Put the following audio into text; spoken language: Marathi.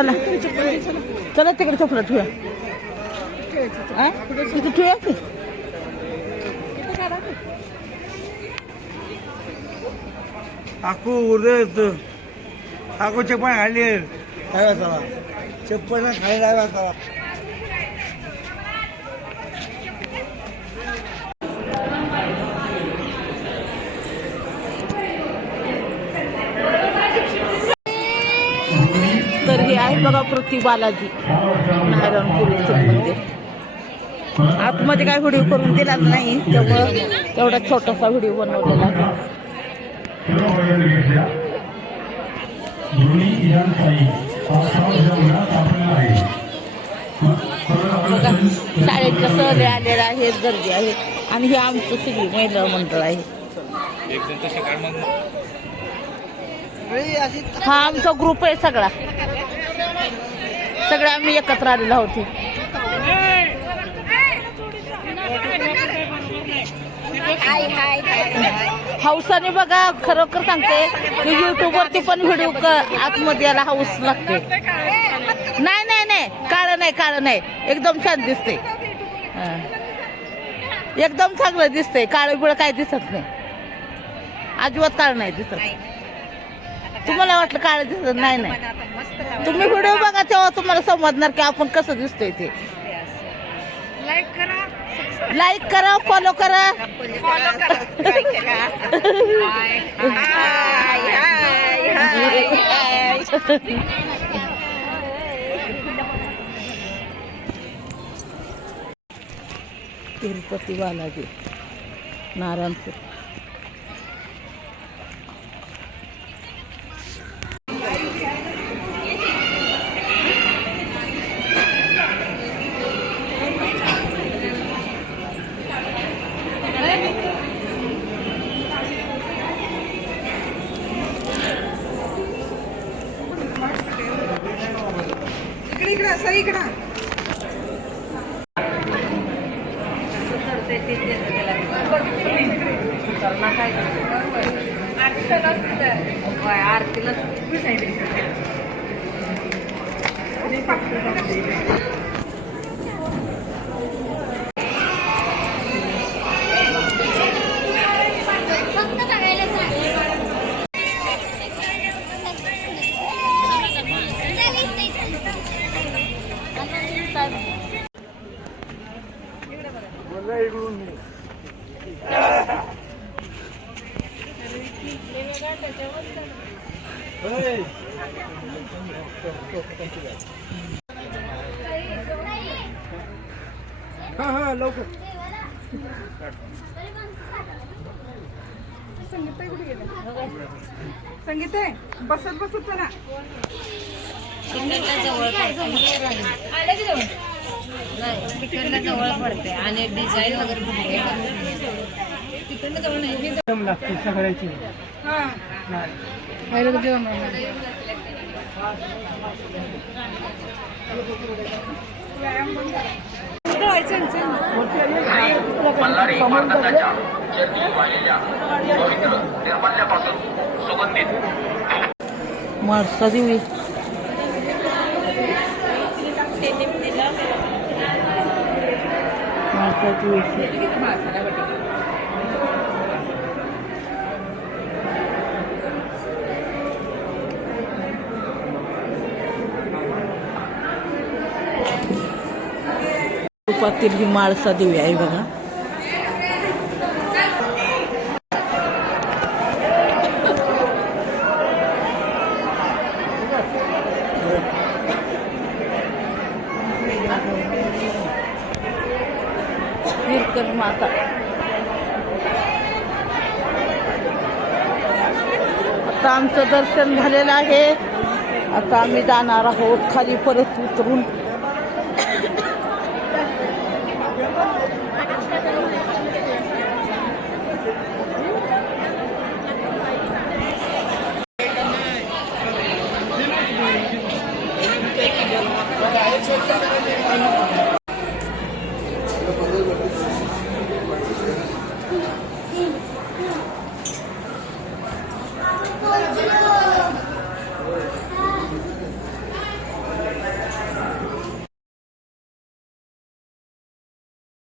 चला चला तिकडे चपला ठेवा. तिथे ठेवा की आखू उरत आखू चप्पल खाली काय चला चप्पल खाली लावा चला. तर हे आहे बघा प्रति बालाजी नारायणपूर मंदिर. आतमध्ये काय व्हिडिओ करून दिला नाही त्यामुळं तेवढा छोटासा व्हिडिओ बनवलेला आहे. बघा शाळेच्या सहली आलेल्या आहेत, गर्दी आहे. आणि हे आमचं सगळी महिला मंडळ आहे. हा आमचा ग्रुप आहे सगळा आम्ही एकत्र आलेलो आहोत. हाऊसाने बघा खरोखर सांगते की युट्यूब वरती पण व्हिडिओ आतमध्ये याला हाऊस लागते. नाही नाही नाही काळं नाही एकदम छान दिसते. एकदम चांगलं दिसतंय. काळं बिळ काय दिसत नाही. अजिबात काळं नाही दिसत. तुम्हाला वाटलं काळं दिसत नाही. तुम्ही व्हिडिओ बघा तेव्हा तुम्हाला समजणार की आपण कसं दिसतोय ते. लाईक करा फॉलो करा. तिरुपती बालाजी नारायणपूर. आरतीला हा लवकर. संगीत आहे बसत चला. तिकडनं जवळ पडते आणि डिझाईन वगैरे तिकडनं जवळ नाही लागते सगळ्याची. जेवण मल्हारी महाराजांच्या चरणी वाहिलेल्या पवित्र निर्माल्यापासून सुगंधित म्हाळसा देवी. म्हाळसा देवी रूपातील ही म्हाळसा देवी आहे बघा. वीरकर माता. आता आमचं दर्शन झालेलं आहे. आता आम्ही जाणार आहोत खाली परत उतरून